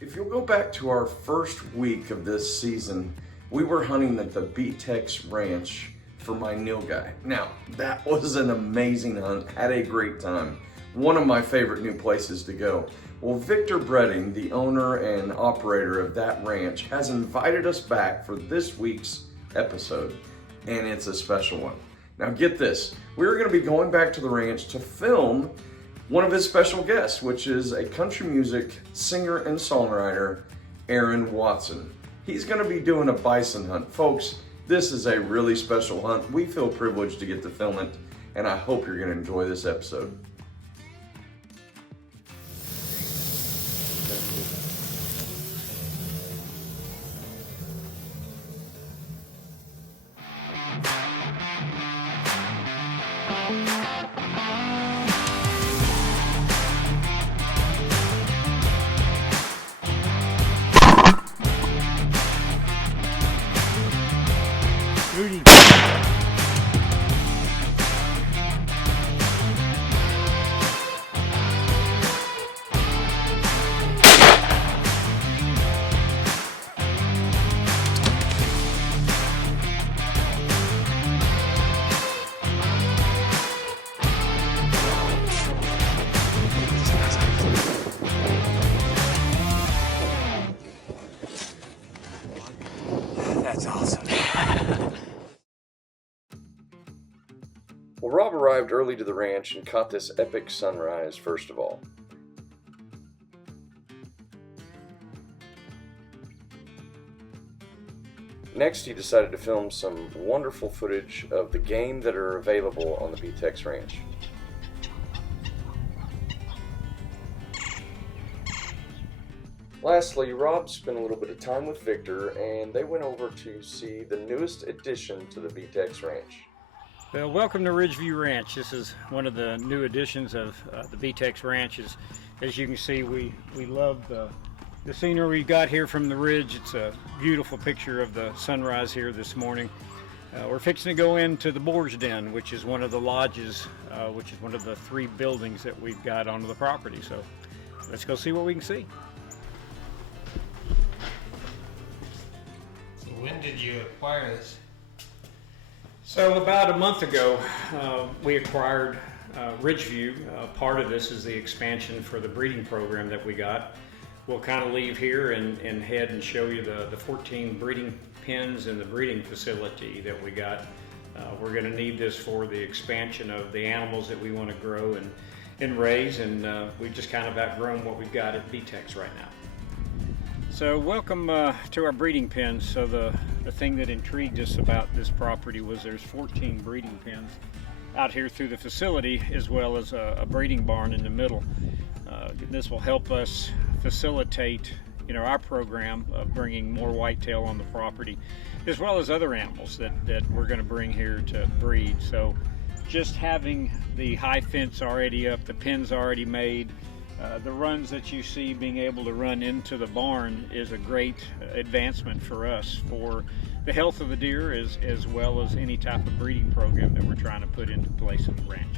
If you'll go back to our first week of this season, we were hunting at the B-Tex Ranch for my nilgai. Now, that was an amazing hunt, had a great time. One of my favorite new places to go. Well, Victor Bredding, the owner and operator of that ranch, has invited us back for this week's episode, and it's a special one. Now get this, we're gonna be going back to the ranch to film one of his special guests, which is a country music singer and songwriter, Aaron Watson. He's gonna be doing a bison hunt. Folks, this is a really special hunt. We feel privileged to get to film it, and I hope you're gonna enjoy this episode. That's awesome. Well, Rob arrived early to the ranch and caught this epic sunrise first of all. Next, he decided to film some wonderful footage of the game that are available on the B-Tex Ranch. Lastly, Rob spent a little bit of time with Victor, and they went over to see the newest addition to the B-Tex Ranch. Well, welcome to Ridgeview Ranch. This is one of the new additions of the B-Tex Ranch. As you can see, we love the scenery we got here from the ridge. It's a beautiful picture of the sunrise here this morning. We're fixing to go into the Boar's Den, which is one of the lodges, which is one of the 3 buildings that we've got onto the property. So let's go see what we can see. So when did you acquire this? So about a month ago, we acquired Ridgeview. Part of this is the expansion for the breeding program that we got. We'll kind of leave here and head and show you the 14 breeding pens and the breeding facility that we got. We're going to need this for the expansion of the animals that we want to grow and raise, and we've just kind of outgrown what we've got at B-Tex right now. So welcome to our breeding pens. So the thing that intrigued us about this property was there's 14 breeding pens out here through the facility, as well as a breeding barn in the middle. This will help us facilitate, our program of bringing more whitetail on the property, as well as other animals that we're going to bring here to breed. So just having the high fence already up, the pens already made, the runs that you see being able to run into the barn is a great advancement for us for the health of the deer, as well as any type of breeding program that we're trying to put into place at the ranch.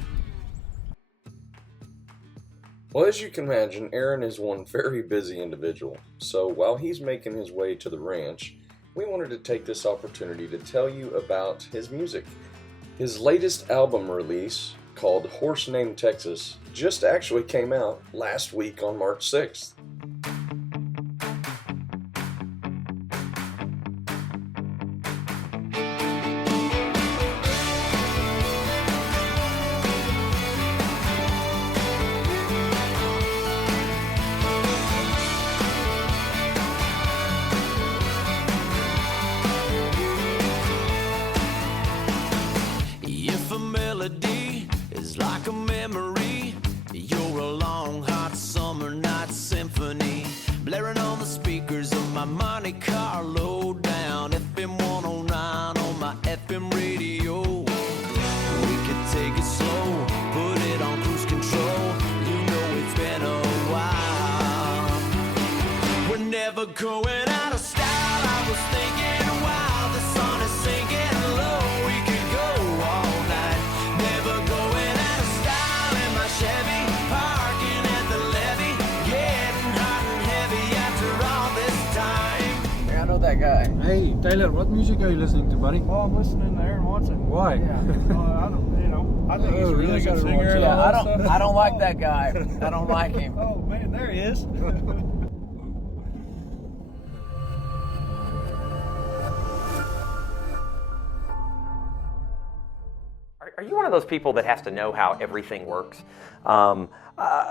Well, as you can imagine, Aaron is one very busy individual. So while he's making his way to the ranch, we wanted to take this opportunity to tell you about his music. His latest album release, called Horse Named Texas, just actually came out last week on March 6th. If a melody is like a memory, you're a long hot summer night symphony, blaring on the speakers of my Monte Carlo down FM 109 on my FM radio. We could take it slow, put it on cruise control. You know it's been a while. We're never going out of style. I was thinking, wow, the sun is sinking low. We could go all night, never going out of style in my Chevy, parking at the levee, getting hot and heavy after guy. Hey, Taylor, what music are you listening to, buddy? Well, I'm listening to Aaron Watson. Why? Yeah. I don't, I think he's a really good singer. And Yeah, all that stuff. I don't like that guy. I don't like him. Oh man, there he is. Are you one of those people that has to know how everything works?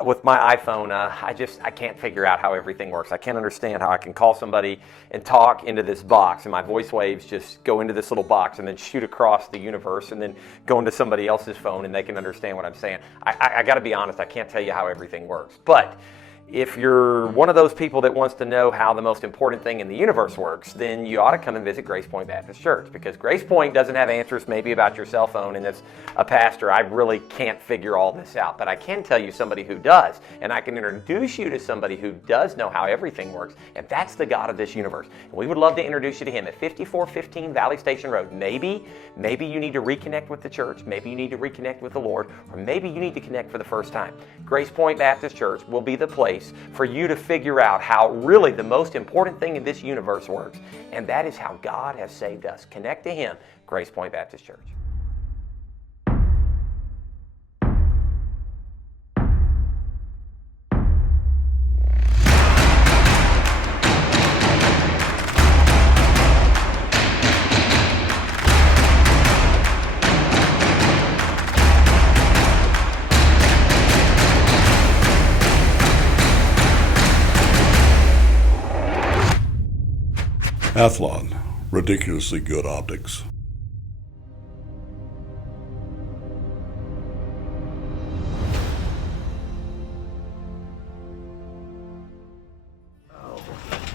With my iPhone, I can't figure out how everything works. I can't understand how I can call somebody and talk into this box, and my voice waves just go into this little box and then shoot across the universe and then go into somebody else's phone and they can understand what I'm saying. I got to be honest, I can't tell you how everything works. But if you're one of those people that wants to know how the most important thing in the universe works, then you ought to come and visit Grace Point Baptist Church, because Grace Point doesn't have answers maybe about your cell phone, and as a pastor, I really can't figure all this out. But I can tell you somebody who does, and I can introduce you to somebody who does know how everything works, and that's the God of this universe. And we would love to introduce you to him at 5415 Valley Station Road. Maybe you need to reconnect with the church, maybe you need to reconnect with the Lord, or maybe you need to connect for the first time. Grace Point Baptist Church will be the place for you to figure out how really the most important thing in this universe works, and that is how God has saved us. Connect to him, Grace Point Baptist Church. Athlon, ridiculously good optics. How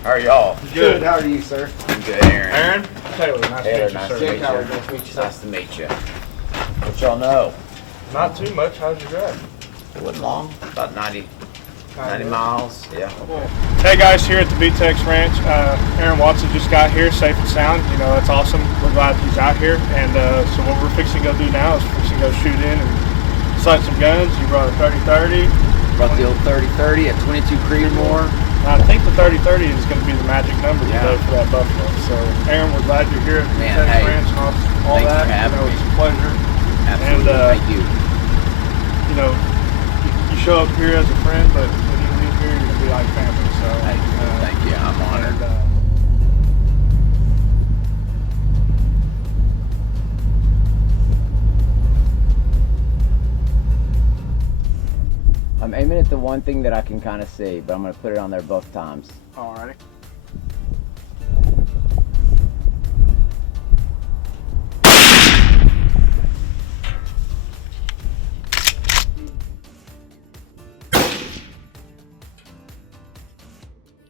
are y'all? Good. How are you, sir? I'm good, Aaron. Aaron? Taylor, nice Taylor, to meet you, nice sir. to meet Jake Howard, you. nice to meet you, sir. Nice to meet you. What y'all know? Not too much. How's your drive? It wasn't long, about 90 miles. Yeah. Hey guys, here at the B-Tex Ranch, Aaron Watson just got here, safe and sound. That's awesome. We're glad he's out here. And so what we're fixing to go do now is fixing to go shoot in and sight some guns. You brought a 30-30. Brought the old 30-30 at 22 Creedmoor. I think the 30-30 is going to be the magic number today for that buffalo. So, Aaron, we're glad you're here at the B-Tex Ranch and all thanks that. For having me. It's a pleasure. Absolutely. And, thank you. You show up here as a friend, but when you leave here, you're going to be like family. So, thank you. I'm honored. I'm aiming at the one thing that I can kind of see, but I'm going to put it on there both times. Alrighty.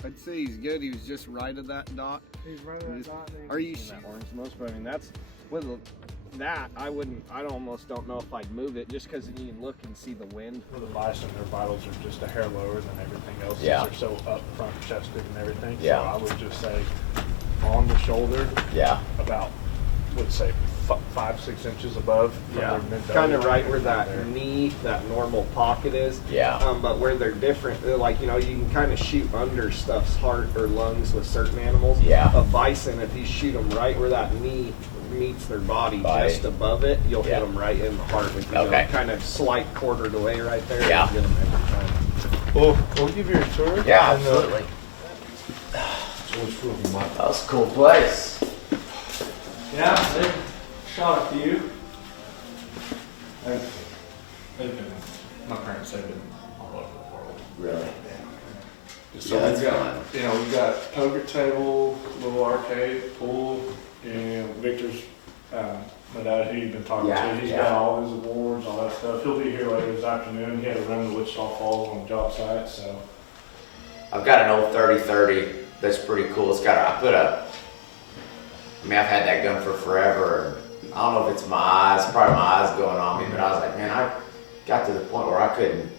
I'd say he's good. He was just right at that dot. He's right at that dot. Are you that orange most, but I mean that's with that I almost don't know if I'd move it just because you can look and see the wind. For the bison, their vitals are just a hair lower than everything else. Yeah. They're so up front chested and everything. Yeah. So I would just say on the shoulder. Yeah. About, would say 5-6 inches above. From Yeah. their mid-belly. Kind of right where that knee, that normal pocket is. Yeah. But where they're different, they're like, you can kind of shoot under stuff's heart or lungs with certain animals. Yeah. A bison, if you shoot them right where that knee meets their body. Just above it, you'll hit them right in the heart with kind of slight quartered away right there. Yeah. Get them every time. Well, we'll give you a tour. Yeah, absolutely. That was a cool place. Yeah, they shot a few. My parents have been all over the world. Really? So that's we've got poker table, little arcade, pool, and Victor's, my dad, who you've been talking to, he's got all his awards, all that stuff. He'll be here later this afternoon. He had to run to Wichita Falls on the job site, so. I've got an old 30-30 that's pretty cool. It's got I've had that gun for forever. I don't know if it's my eyes, probably my eyes going on me, but I was like, man, I got to the point where I couldn't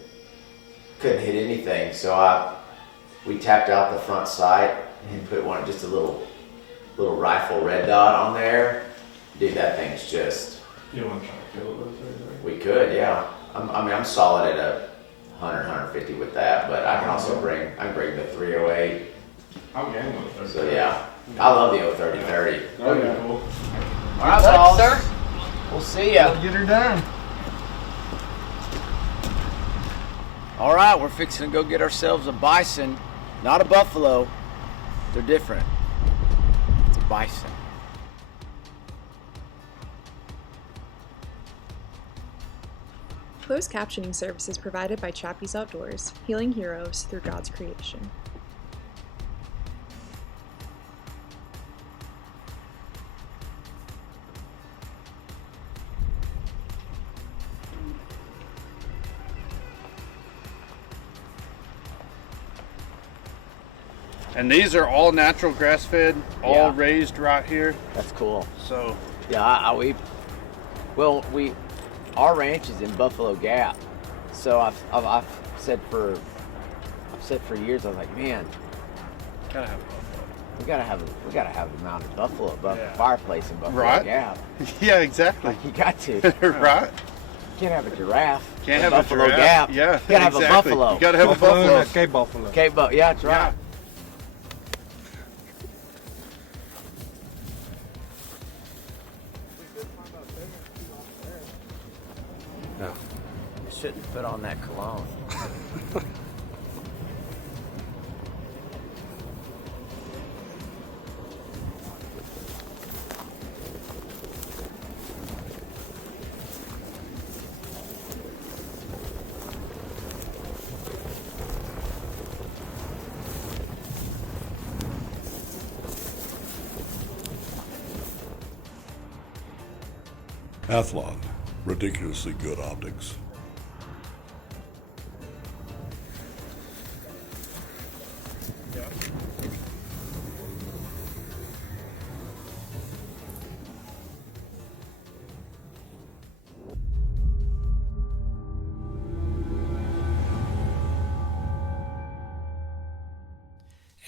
hit anything. So we tapped out the front sight and put just a little rifle red dot on there. Dude, that thing's just. You want to try to kill it with 30-30? We could, yeah. I'm solid at a 100, 150 with that, but I can also bring the 308. I'm game with 30-30. So yeah. I love the 3030. Oh, yeah. Cool. All right, boss. Sir. We'll see ya. Get her done. All right, we're fixing to go get ourselves a bison, not a buffalo. They're different. It's a bison. Closed captioning services provided by Chappie's Outdoors, healing heroes through God's creation. And these are all natural grass-fed, all raised right here. That's cool. So yeah, our ranch is in Buffalo Gap, so I've said for years, I was like, man, gotta have buffalo. we gotta have a mounted buffalo above the fireplace in Buffalo Gap. Yeah, exactly. Like, you got to. Right. You can't have a giraffe. Can't in have Buffalo a giraffe. Gap. Yeah, you gotta have a buffalo. You gotta have a buffalo. Cape buffalo. Yeah, that's right. No. You shouldn't put on that cologne. Athlon, ridiculously good optics.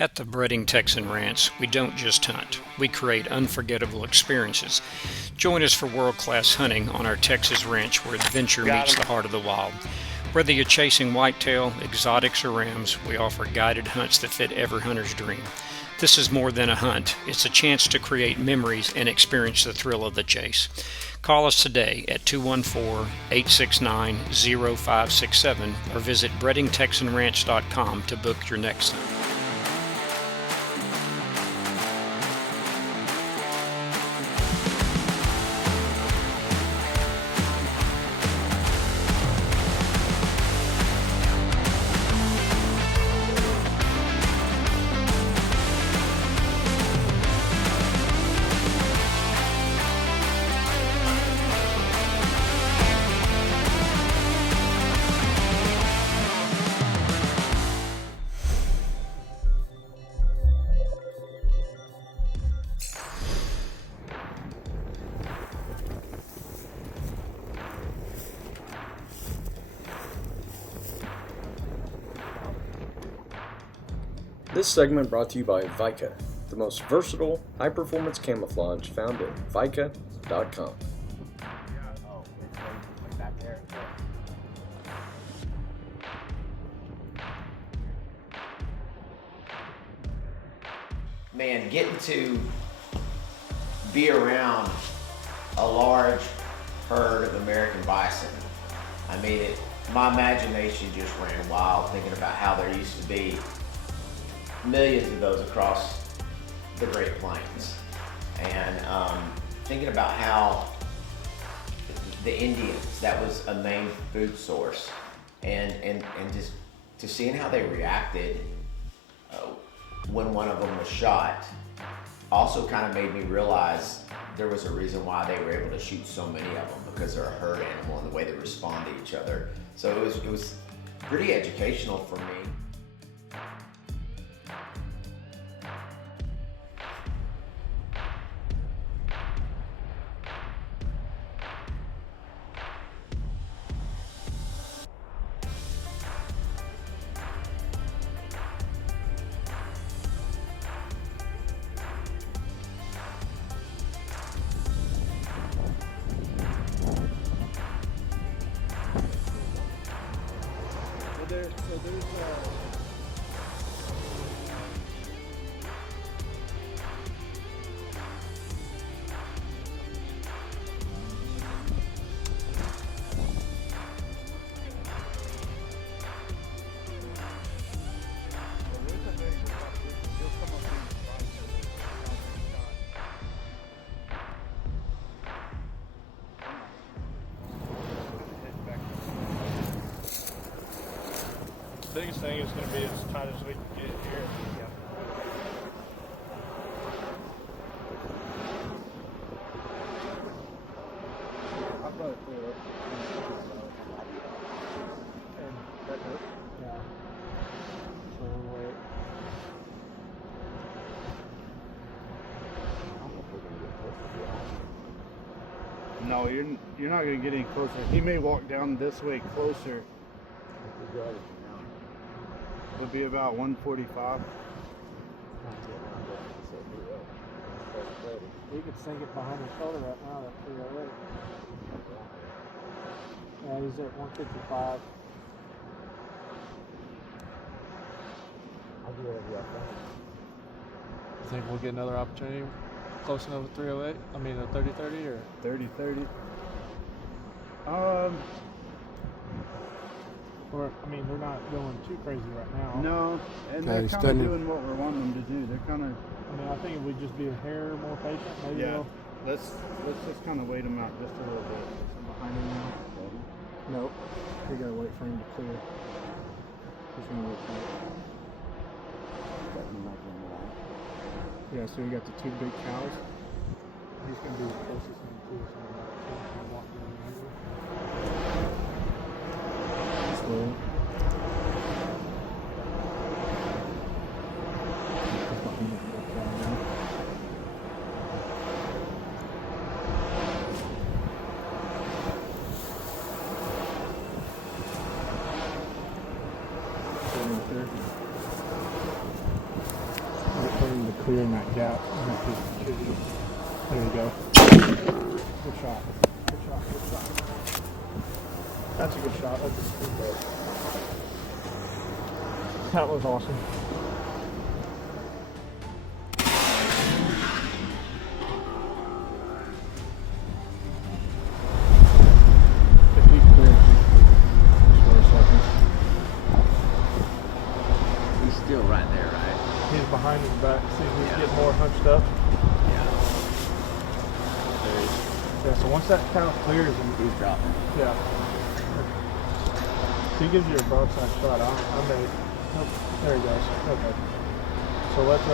At the Breeding Texan Ranch, we don't just hunt. We create unforgettable experiences. Join us for world-class hunting on our Texas ranch where adventure meets the heart of the wild. Whether you're chasing whitetail, exotics, or rams, we offer guided hunts that fit every hunter's dream. This is more than a hunt. It's a chance to create memories and experience the thrill of the chase. Call us today at 214-869-0567 or visit breedingtexanranch.com to book your next hunt. This segment brought to you by Vika, the most versatile, high-performance camouflage found at Vika.com. Man, getting to be around a large herd of American bison, I mean, my imagination just ran wild thinking about how there used to be millions of those across the Great Plains, and thinking about how the Indians, that was a main food source, and just to seeing how they reacted when one of them was shot also kind of made me realize there was a reason why they were able to shoot so many of them, because they're a herd animal and the way they respond to each other. So it was pretty educational for me. So there's biggest thing is going to be as tight as we can get here. I'll probably clear it. Yeah. So wait. No, you're not going to get any closer. He may walk down this way closer. It'll be about 145. You could sink it behind the shoulder right now, that 308. Yeah, he's at 155. I'll do whatever you think. Think we'll get another opportunity close enough with 308? I mean, a 30-30 or? 30-30. Or, I mean, they're not going too crazy right now. No, and they're kind of doing what we're wanting them to do. They're kind of. I mean, I think if we just be a hair more patient, maybe Yeah. we'll. Let's just kind of wait them out just a little bit. So behind him now. Nope. We gotta wait for him to clear. He's gonna wait for it. Yeah, so we got the two big cows. He's gonna be the closest one to us on that. So he's gonna walk down the river. Slow. Clearing that gap. There you go. Good shot. Good shot. Good shot. That's a good shot. That's a speed boat. That was awesome. If he clears just for a second. He's still right there, right? He's behind his back. See, he's getting more hunched up. Yeah, so once that cow clears, he's dropping. Yeah. So he gives you a broadside shot. I made. Oh, there he goes. Okay. So let's,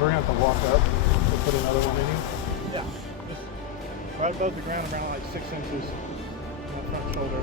we're going to have to walk up to put another one in here. Yeah. Just right above the ground, around like 6 inches on the front shoulder.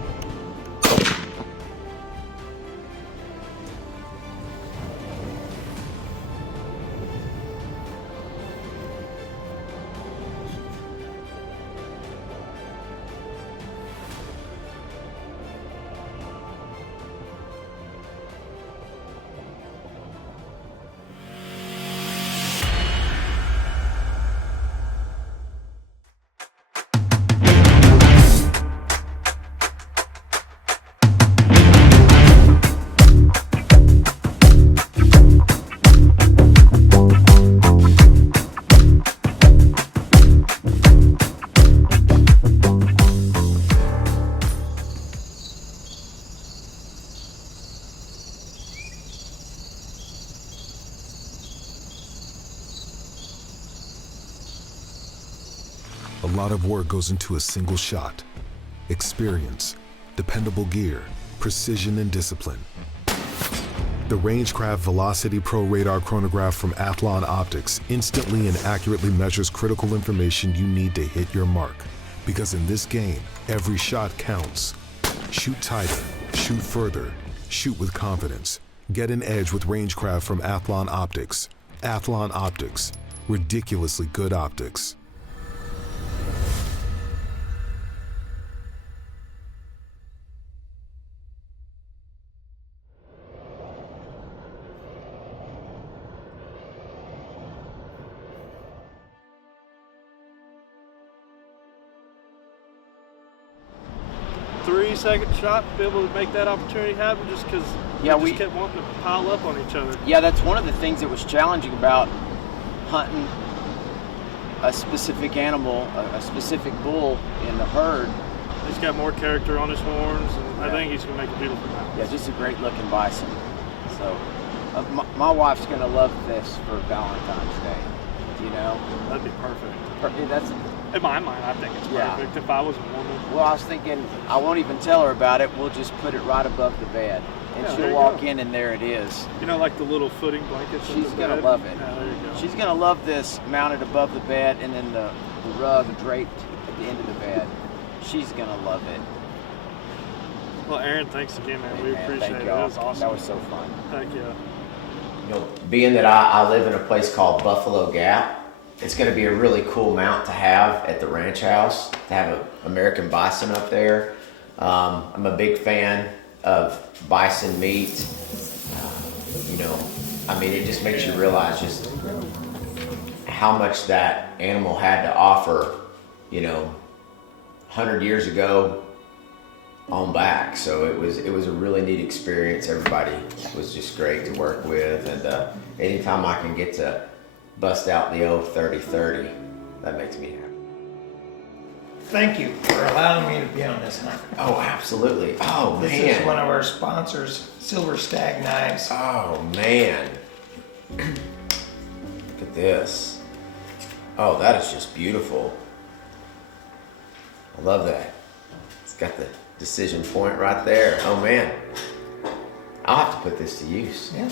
A lot of work goes into a single shot. Experience, dependable gear, precision, and discipline. The Rangecraft Velocity Pro Radar Chronograph from Athlon Optics instantly and accurately measures critical information you need to hit your mark. Because in this game, every shot counts. Shoot tighter, shoot further, shoot with confidence. Get an edge with Rangecraft from Athlon Optics. Athlon Optics, ridiculously good optics. Second shot to be able to make that opportunity happen, just because we kept wanting to pile up on each other. Yeah, that's one of the things that was challenging about hunting a specific animal, a specific bull in the herd. He's got more character on his horns, and I think he's going to make a beautiful mount. Yeah, just a great looking bison. So my wife's going to love this for Valentine's Day, you know? That'd be perfect. That's in my mind, I think it's perfect. If I was a woman. Well, I was thinking I won't even tell her about it. We'll just put it right above the bed and Yeah, there she'll you walk go. in and there it is. You know, like the little footing blankets. in She's the gonna bed? love it. Yeah, there you go. She's gonna love this mounted above the bed and then the rug draped at the end of the bed. She's gonna love it. Well, Aaron, thanks again, man. We Man, appreciate thank it. y'all. It was awesome. That was so fun. Heck yeah. You know, being that I live in a place called Buffalo Gap, it's going to be a really cool mount to have at the ranch house, to have an American bison up there. I'm a big fan of bison meat. You know, I mean, it just makes you realize just how much that animal had to offer, you know, 100 years ago on back. So it was a really neat experience. Everybody was just great to work with, and anytime I can get to bust out the old 30-30, that makes me happy. Thank you for allowing me to be on this hunt. Oh, absolutely. Oh, This man. is one of our sponsors, Silver Stag Knives. Oh, man. Look at this. Oh, that is just beautiful. I love that. It's got the decision point right there. Oh, man. I'll have to put this to use. Yeah.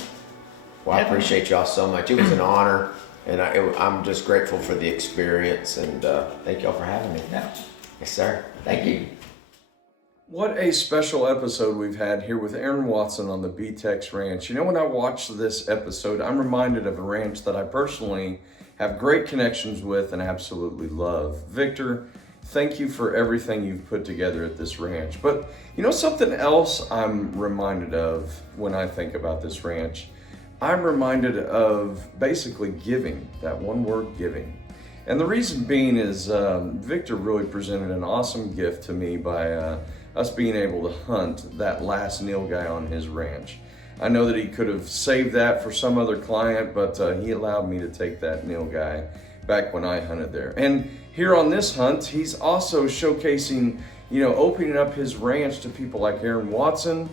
Well, I Definitely. appreciate y'all so much. It was an honor, and I'm just grateful for the experience, and thank y'all for having me. Yeah. Yes, sir. Thank you. What a special episode we've had here with Aaron Watson on the B-Tex Ranch. You know, when I watched this episode, I'm reminded of a ranch that I personally have great connections with and absolutely love. Victor, thank you for everything you've put together at this ranch. But you know something else I'm reminded of when I think about this ranch? I'm reminded of basically giving, that one word, giving. And the reason being is Victor really presented an awesome gift to me by us being able to hunt that last nilgai on his ranch. I know that he could have saved that for some other client, but he allowed me to take that nilgai back when I hunted there. And here on this hunt, he's also showcasing, you know, opening up his ranch to people like Aaron Watson.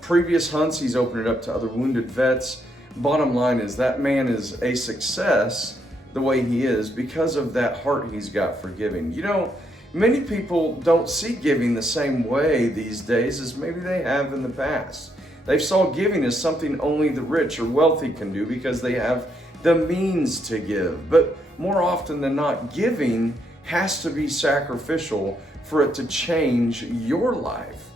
Previous hunts, he's opened it up to other wounded vets. Bottom line is that man is a success the way he is because of that heart he's got for giving. You know, many people don't see giving the same way these days as maybe they have in the past. They saw giving as something only the rich or wealthy can do because they have the means to give. But more often than not, giving has to be sacrificial for it to change your life.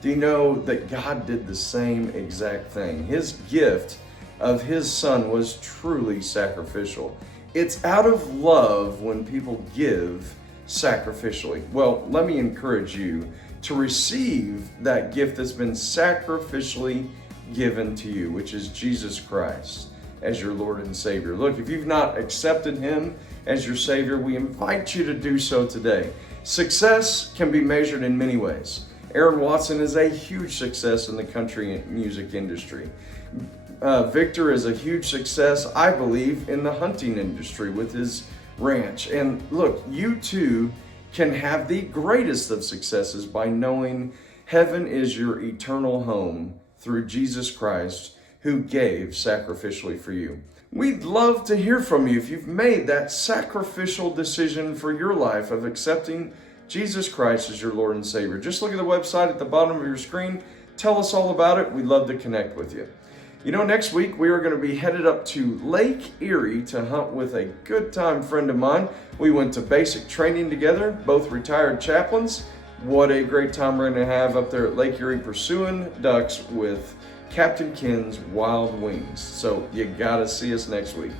Do you know that God did the same exact thing? His gift of his son was truly sacrificial. It's out of love when people give sacrificially. Well, let me encourage you to receive that gift that's been sacrificially given to you, which is Jesus Christ as your Lord and Savior. Look, if you've not accepted him as your Savior, we invite you to do so today. Success can be measured in many ways. Aaron Watson is a huge success in the country and music industry. Victor is a huge success, I believe, in the hunting industry with his ranch. And look, you too can have the greatest of successes by knowing heaven is your eternal home through Jesus Christ, who gave sacrificially for you. We'd love to hear from you if you've made that sacrificial decision for your life of accepting Jesus Christ as your Lord and Savior. Just look at the website at the bottom of your screen. Tell us all about it. We'd love to connect with you. You know, next week we are going to be headed up to Lake Erie to hunt with a good time friend of mine. We went to basic training together, both retired chaplains. What a great time we're going to have up there at Lake Erie pursuing ducks with Captain Ken's Wild Wings. So you got to see us next week.